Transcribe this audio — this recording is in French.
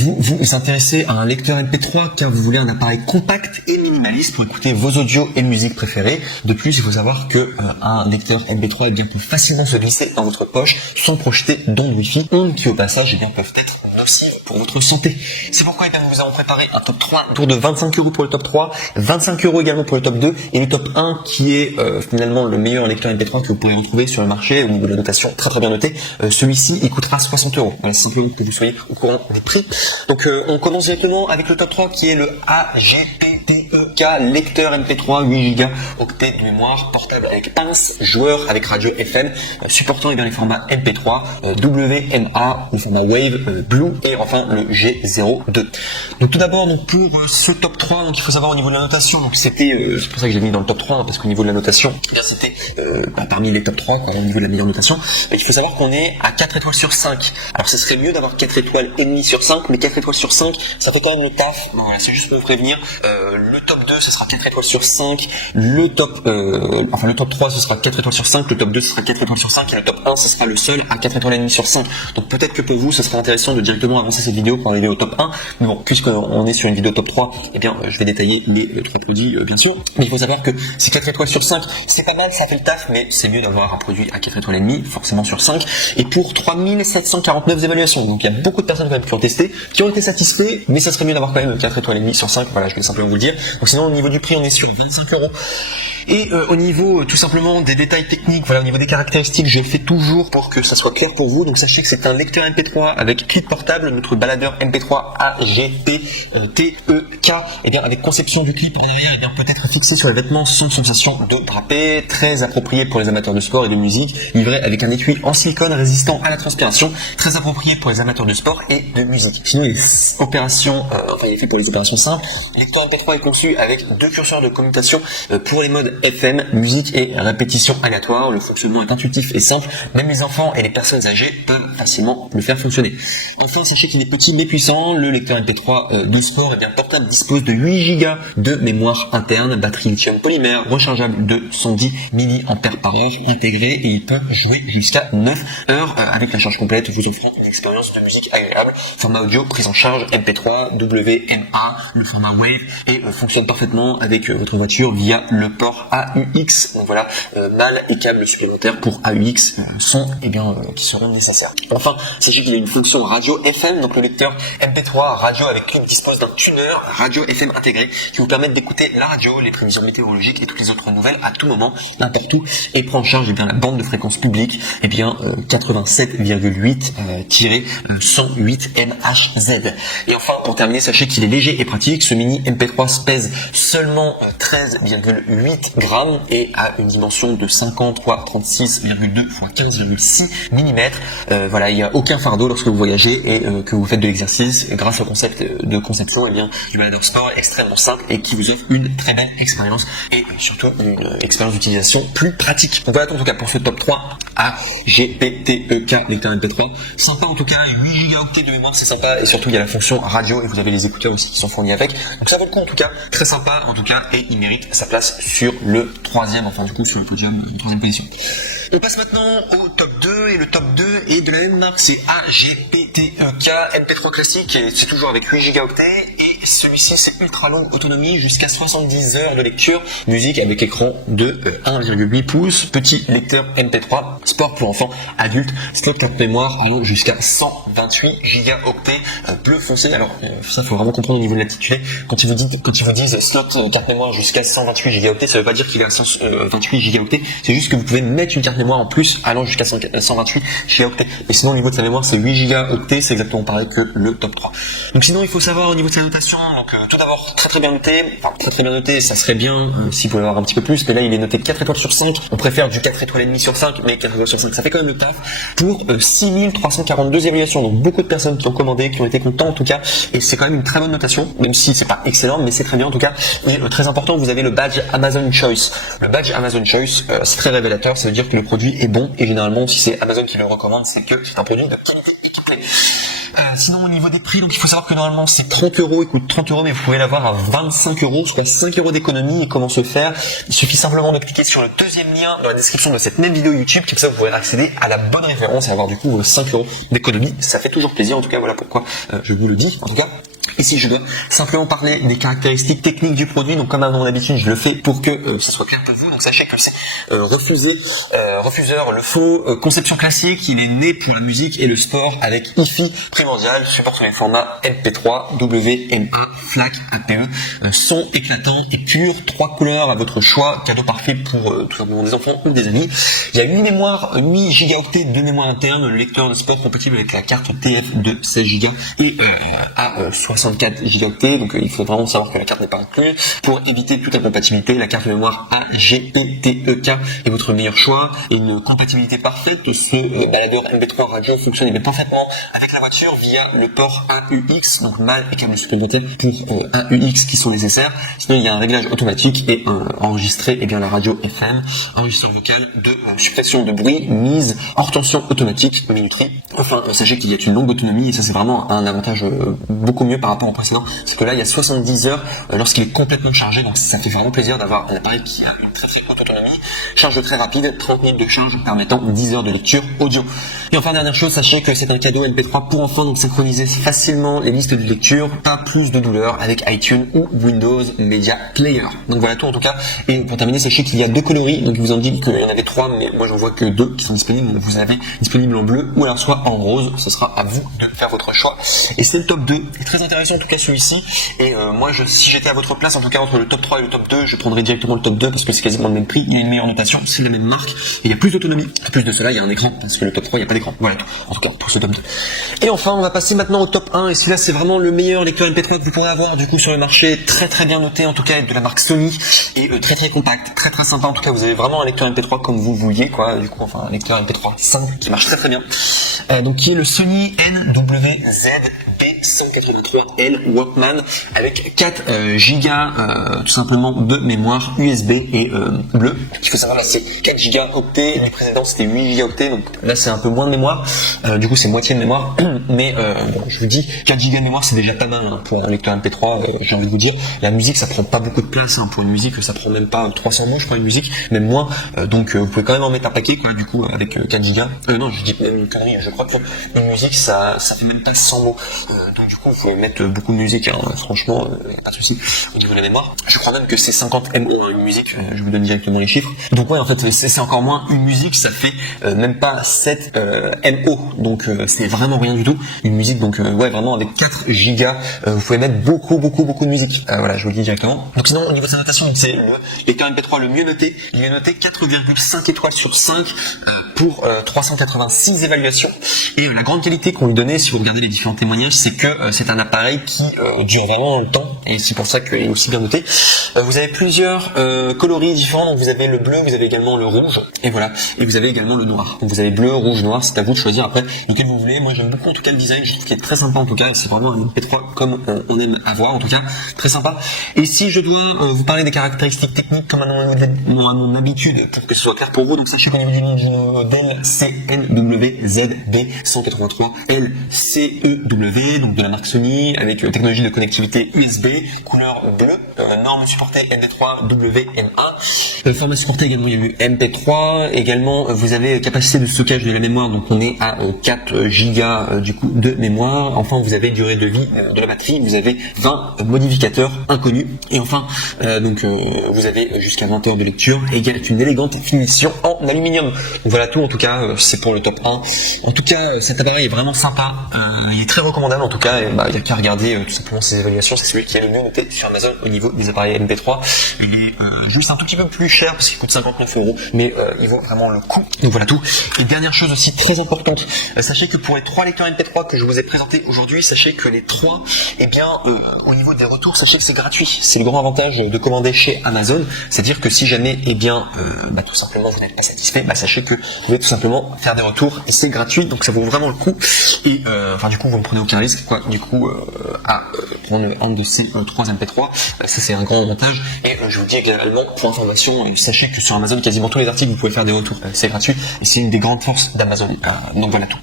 vous vous intéressez à un lecteur MP3 car vous voulez un appareil compact et minimaliste pour écouter vos audios et musique préférées. De plus, il faut savoir que un lecteur MP3 eh bien, peut facilement se glisser dans votre poche sans projeter d'ondes Wi-Fi, ondes qui au passage eh bien, peuvent être nocives pour votre santé. C'est pourquoi eh bien, nous vous avons préparé un top 3 autour de 25 € pour le top 3, 25 € également pour le top 2 et le top 1 qui est finalement le meilleur lecteur MP3 que vous pourrez retrouver sur le marché au niveau de la notation très bien notée. Celui-ci il coûtera 60 €. Voilà, c'est simplement que vous soyez au courant des prix. Donc on commence directement avec le top 3 qui est le AGPTEK lecteur MP3 8 Go octets de mémoire portable avec pince, joueur avec radio FM, supportant eh bien, les formats MP3, WMA, le format Wave, Blue et enfin le G02. Donc tout d'abord donc pour ce top 3, donc il faut savoir au niveau de la notation, donc c'était c'est pour ça que j'ai mis dans le top 3 hein, parce qu'au niveau de la notation, eh bien c'était parmi les top 3 quoi, au niveau de la meilleure notation. Il faut savoir qu'on est à 4 étoiles sur 5. Alors ce serait mieux d'avoir 4 étoiles et demie sur 5, mais 4 étoiles sur 5, ça fait quand même le taf. Bon, voilà, c'est juste pour vous prévenir. Le top 2 ce sera 4 étoiles sur 5, le top 3 ce sera 4 étoiles sur 5, le top 2 ce sera 4 étoiles sur 5 et le top 1 ce sera le seul à 4 étoiles et demie sur 5. Donc peut-être que pour vous ce serait intéressant de directement avancer cette vidéo pour arriver au top 1. Mais bon, puisqu'on est sur une vidéo top 3, eh bien je vais détailler les 3 produits bien sûr. Mais il faut savoir que ces 4 étoiles sur 5, c'est pas mal, ça fait le taf, mais c'est mieux d'avoir un produit à 4 étoiles et demie, forcément sur 5. Et pour 3749 évaluations. Donc il y a beaucoup de personnes quand même qui ont testé, qui ont été satisfaits, mais ça serait mieux d'avoir quand même 4 étoiles et demie sur 5. Voilà, je vais simplement vous le dire. Donc sinon au niveau du prix, on est sur 25 €. Et au niveau tout simplement des détails techniques, voilà, au niveau des caractéristiques, je le fais toujours pour que ça soit clair pour vous. Donc sachez que c'est un lecteur MP3 avec kit portable, notre baladeur MP3 AGPTEK, et bien avec conception du clip en arrière, et bien peut-être fixé sur les vêtements sans sensation de drapé, très approprié pour les amateurs de sport et de musique, livré avec un étui en silicone résistant à la transpiration, très approprié pour les amateurs de sport et de musique. Sinon il est fait pour les opérations simples. Le lecteur MP3 est conçu avec 2 curseurs de commutation pour les modes FM, musique et répétition aléatoire. Le fonctionnement est intuitif et simple, même les enfants et les personnes âgées peuvent facilement le faire fonctionner. Enfin, sachez qu'il est petit mais puissant. Le lecteur MP3 d'e-sport portable dispose de 8 Go de mémoire interne, batterie lithium polymère rechargeable de 110 mAh intégrée et il peut jouer jusqu'à 9 heures avec la charge complète, vous offrant une expérience de musique agréable. Format audio prise en charge MP3, WMA, le format Wave et fonctionne parfaitement avec votre voiture via le port AUX. Donc voilà, mâle et câbles supplémentaires pour AUX sont qui seront nécessaires. Enfin, sachez qu'il y a une fonction radio FM, donc le lecteur MP3 radio avec clip dispose d'un tuner radio FM intégré qui vous permet d'écouter la radio, les prévisions météorologiques et toutes les autres nouvelles à tout moment, n'importe où, et prend en charge la bande de fréquence publique 87,8-108 MHz. Et enfin, pour terminer, sachez qu'il est léger et pratique. Ce mini MP3 pèse seulement 13,8 grammes et a une dimension de 50 x 36,2 x 15,6 mm. Voilà, il n'y a aucun fardeau lorsque vous voyagez et que vous faites de l'exercice grâce au concept de conception du baladeur sport extrêmement simple et qui vous offre une très belle expérience et surtout une expérience d'utilisation plus pratique. Donc voilà en tout cas pour ce top 3 AGPTEK lecteur MP3. Sympa en tout cas, 8 Go octets de mémoire, c'est sympa et surtout il y a la fonction radio et vous avez les écouteurs aussi qui sont fournis avec. Donc ça vaut le coup en tout cas, très sympa en tout cas et il mérite sa place sur le sur le podium, troisième position. On passe maintenant au top 2 et le top 2 est de la même marque, c'est AGPTEK MP3 classique et c'est toujours avec 8 Go octets et celui-ci c'est ultra longue autonomie jusqu'à 70 heures de lecture, musique avec écran de 1,8 pouces, petit lecteur MP3, sport pour enfants, adultes, slot carte mémoire allant jusqu'à 128 Go octets bleu foncé. Alors ça faut vraiment comprendre au niveau de l'intitulé. Quand ils vous disent slot carte mémoire jusqu'à 128 Go octets, ça veut pas dire qu'il est à 128 Go octets, c'est juste que vous pouvez mettre une carte mémoire en plus allant jusqu'à 128 Go octets. Et sinon au niveau de sa mémoire c'est 8 Go octets, c'est exactement pareil que le top 3. Donc sinon il faut savoir au niveau de sa notation, donc tout d'abord très bien noté, très bien noté, ça serait bien s'il pouvait avoir un petit peu plus, mais là il est noté 4 étoiles sur 5, on préfère du 4 étoiles et demie sur 5, mais 4 étoiles sur 5 ça fait quand même le taf pour 6342 évaluations, donc beaucoup de personnes qui ont commandé, qui ont été contents en tout cas, et c'est quand même une très bonne notation, même si c'est pas excellent, mais c'est très bien en tout cas. Et, très important, vous avez le badge Amazon Choice. Le badge Amazon Choice, c'est très révélateur, ça veut dire que le produit est bon, et généralement si c'est Amazon qui le recommande, c'est que c'est un produit de qualité équilibrée. Sinon au niveau des prix, donc il faut savoir que normalement c'est 30 euros, il coûte 30 euros, mais vous pouvez l'avoir à 25 euros, soit 5 euros d'économie. Et comment se faire? Il suffit simplement de cliquer sur le deuxième lien dans la description de cette même vidéo YouTube, comme ça vous pourrez accéder à la bonne référence et avoir du coup 5 euros d'économie. Ça fait toujours plaisir, en tout cas voilà pourquoi je vous le dis. En tout cas, ici, je dois simplement parler des caractéristiques techniques du produit. Donc, comme à mon habitude, je le fais pour que ça soit clair pour vous. Donc, sachez que c'est refuseur, le faux, conception classique. Il est né pour la musique et le sport avec hi-fi primordial, support sur les formats MP3, WMA, FLAC, APE, son éclatant et pur, 3 couleurs à votre choix, cadeau parfait pour tout simplement des enfants ou des amis. Il y a 8 mémoires, 8 gigaoctets de mémoire interne, le lecteur de sport compatible avec la carte TF de 16 Go et à 64 gigaoctets, donc il faut vraiment savoir que la carte n'est pas incluse. Pour éviter toute incompatibilité, la carte de mémoire AGETEK est votre meilleur choix et une compatibilité parfaite. Ce baladeur MP3 radio fonctionne bien parfaitement avec la voiture via le port AUX, donc mal et câble supplémentaire pour AUX qui sont nécessaires. Sinon il y a un réglage automatique et enregistrer la radio FM, enregistreur vocal de suppression de bruit, mise hors tension automatique, minuterie. Enfin, sachez qu'il y a une longue autonomie et ça c'est vraiment un avantage beaucoup mieux par rapport au précédent, c'est que là il y a 70 heures lorsqu'il est complètement chargé, donc ça fait vraiment plaisir d'avoir un appareil qui a une très haute autonomie, charge très rapide, 30 minutes de charge permettant 10 heures de lecture audio. Et enfin dernière chose, sachez que c'est un cadeau MP3 pour enfants, donc synchronisez facilement les listes de lecture, pas plus de douleur avec iTunes ou Windows Media Player. Donc voilà tout en tout cas. Et pour terminer, sachez qu'il y a 2 coloris, donc je vous en dis qu'il y en avait 3, mais moi j'en vois que 2 qui sont disponibles, donc vous avez disponible en bleu ou alors soit en rose, ce sera à vous de faire votre choix. Et c'est le top 2, c'est très intéressant en tout cas celui-ci, et moi si j'étais à votre place, en tout cas entre le top 3 et le top 2, je prendrais directement le top 2 parce que c'est quasiment le même prix, il a une meilleure notation, c'est la même marque, et il y a plus d'autonomie. En plus de cela, il y a un écran, parce que le top 3, il n'y a pas d'écran. Voilà tout, en tout cas pour ce top 2. Et enfin, on va passer maintenant au top 1, et celui-là c'est vraiment le meilleur lecteur MP3 que vous pourrez avoir du coup sur le marché, très bien noté en tout cas, de la marque Sony, et très compact, très sympa, en tout cas vous avez vraiment un lecteur MP3 comme vous vouliez quoi, du coup enfin un lecteur MP3 simple qui marche très bien, donc qui est le Sony NWZ-B183L Walkman avec 4 Go tout simplement de mémoire USB et bleu. Il faut savoir là c'est 4 gigaoctets, le précédent c'était 8 gigaoctets, donc là c'est un peu moins de mémoire, du coup c'est moitié de mémoire, mais bon, je vous dis 4 Go de mémoire c'est déjà pas mal hein, pour un lecteur MP3, j'ai envie de vous dire, la musique ça prend pas beaucoup de place hein, pour une musique, ça prend même pas 300 mots je crois une musique, même moins, donc vous pouvez quand même en mettre un paquet quoi, du coup avec 4 Go, non je dis même une connerie, je crois qu'une musique ça fait même pas 100 mots, donc du coup vous pouvez mettre beaucoup de musique hein, franchement y a pas de souci au niveau de la mémoire, je crois même que c'est 50 MO hein, une musique, je vous donne directement les chiffres, donc ouais en fait c'est encore moins une musique, ça fait même pas 7 MO, donc c'est vraiment rien du tout une musique, donc ouais vraiment avec 4 gigas vous pouvez mettre beaucoup de musique, voilà je vous le dis directement. Donc sinon au niveau de sa notation c'est le lecteur MP3 le mieux noté, il est noté 4,5 étoiles sur 5 pour 386 évaluations, et la grande qualité qu'on lui donnait si vous regardez les différents témoignages c'est que c'est un appareil qui dure vraiment dans le temps, et c'est pour ça qu'il est aussi bien noté. Vous avez plusieurs coloris différents, donc vous avez le bleu, vous avez également le rouge, et voilà, et vous avez également le noir, donc vous avez bleu, rouge, noir, c'est à vous de choisir après lequel vous voulez. Moi j'aime beaucoup en tout cas le design, je trouve qu'il est très sympa en tout cas, et c'est vraiment un MP3 comme on aime avoir en tout cas, très sympa. Et si je dois vous parler des caractéristiques techniques comme à mon habitude pour que ce soit clair pour vous, donc sachez qu'au niveau du modèle c'est NWZB183LCEW, donc de la marque Sony, avec technologie de connectivité USB, couleur bleue, norme supportée MP3 WMA, format supporté également, il y a eu MP3, également vous avez capacité de stockage de la mémoire, donc on est à 4 gigas du coup de mémoire, enfin vous avez durée de vie de la batterie, vous avez 20 modificateurs inconnus, et enfin donc vous avez jusqu'à 20 heures de lecture, et il y a une élégante finition en aluminium. Donc voilà tout en tout cas, c'est pour le top 1. En tout cas cet appareil est vraiment sympa, il est très recommandable en tout cas, il n'y a qu'à regarder tout simplement ses évaluations, c'est celui qui est le mieux noté sur Amazon au niveau des appareils MP3. Il est juste un tout petit peu plus cher parce qu'il coûte 59 €, mais il vaut vraiment le coup. Donc voilà tout. Et dernière chose aussi très importante, sachez que pour les 3 lecteurs MP3 que je vous ai présentés aujourd'hui, sachez que les 3, eh bien au niveau des retours, sachez que c'est gratuit. C'est le grand avantage de commander chez Amazon, c'est-à-dire que si jamais eh bien tout simplement vous n'êtes pas satisfait, sachez que vous pouvez tout simplement faire des retours et c'est gratuit, donc ça vaut vraiment le coup. Et enfin du coup vous ne prenez aucun risque quoi, du coup à prendre un de ces 3 MP3, ça c'est un grand avantage. Et je vous dis également pour information, sachez que sur Amazon quasiment tous les articles vous pouvez faire des retours, c'est gratuit et c'est une des grandes forces d'Amazon. Donc voilà tout.